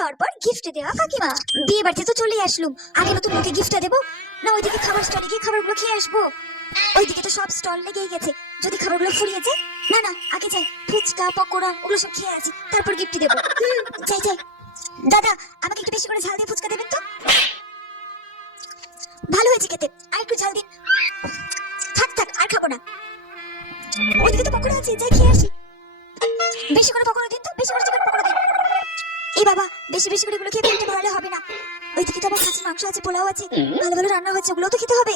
খাওয়ার পর গিফট দেওয়া কাকিমা। বিয়ে বাড়িতে তো চলেই আসলুম। আগে নতুন মুখে গিফটটা দেবো, না ওইদিকে খাবার স্টলে গিয়ে খাবারগুলো খেয়ে আসব। ওইদিকে তো সব স্টল লেগেই গেছে। যদি খাবারগুলো ফুরিয়ে যায়, না না, আগে যাই। ফুচকা, পকোড়া, ওগুলো সব খেয়ে আসি, তারপর গিফট দেবো। যাই যাই। দাদা, আমাকে একটু বেশি করে ঝাল দিয়ে ফুচকা দেবেন তো? ভালো হয়েছে খেতে। আর একটু ঝাল দিন। থাক থাক, আর খাব না। ওইদিকে তো পকোড়া আছে, যাই খেয়ে আসি। বেশি করে পকোড়া দিন তো, বেশি করে চিকেন পকোড়া দিন। এই বাবা বেশি বেশি করে এগুলো খেয়ে পেটে ভরালে হবে না। ওইদিকে তো আবার খাসির মাংস আছে পোলাও আছে ভালো ভালো রান্না হচ্ছে ওগুলো তো খেতে হবে।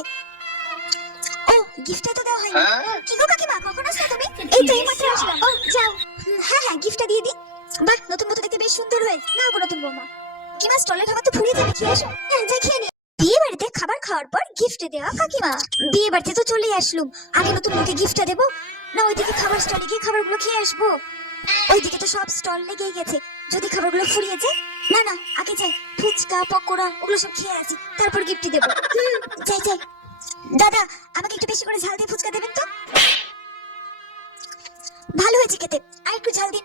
ও গিফটটা তো দেওয়া হয়নি। কি গো কাকিমা কখন আসলে তুমি? এই তো এই মাত্র আসলাম। ও যাও। হ্যাঁ হ্যাঁ গিফটটা দিয়ে দিই। বাহ নতুন মতো দেখতে বেশ সুন্দর হয়ে নাও গো নতুন বৌমা। কিমা স্টলের খাবার তো ফুরিয়ে যাবে খেয়ে আসো হ্যাঁ যাই খেয়ে নি বিয়ে বাড়িতে খাবার খাওয়ার পর গিফট দেওয়া কাকিমা? বিয়ে বাড়িতে তো চলেই আসলুম। আগে নতুন মুখে গিফটটা দেবো। না ওইদিকে খাবার স্টলে গিয়ে খাবারগুলো খেয়ে আসব। ওইদিকে তো সব স্টল লেগেই গেছে। যদি খাবারগুলো ফুরিয়ে যায়, না না, আগে যাই। ফুচকা, পকোড়া, ওগুলো সব খেয়ে আসি, তারপর গিফট দেবো। যাই যাই। দাদা, আমাকে একটু বেশি করে ঝাল দিয়ে ফুচকা দেবেন তো? ভালো হয়েছে খেতে। আর একটু ঝাল দিন।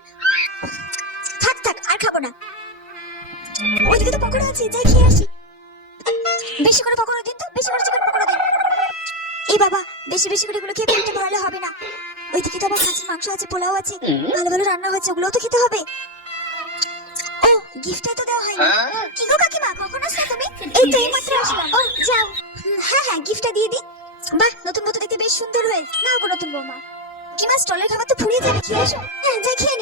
থাক থাক, আর খাব না। ওইদিকে তো পকোড়া আছে, যাই খেয়ে আসি। বেশি করে পকোড়া দিন তো, বেশি করে চিকেন পকোড়া দিন। এই বাবা, বেশি বেশি করে এগুলো খেয়ে পেটে ভরালে হবে না। ওইদিকে তো আবার খাসির মাংস আছে, পোলাও আছে, ভালো ভালো রান্না হচ্ছে ওগুলোও তো খেতে হবে। গিফটটা তো দেওয়া হয়নি। কি গো কাকিমা কখন আসলে তুমি? এই তো এইমাত্র আসলাম ও যাও। হ্যাঁ হ্যাঁ গিফটটা দিয়ে দিই। বাহ নতুন বউ দেখতে বেশ সুন্দর হয়ে নাও গো নতুন বৌমা কিমা স্টলের খাবার তো ফুরিয়ে যাবে খেয়ে আসো হ্যাঁ যাই খেয়ে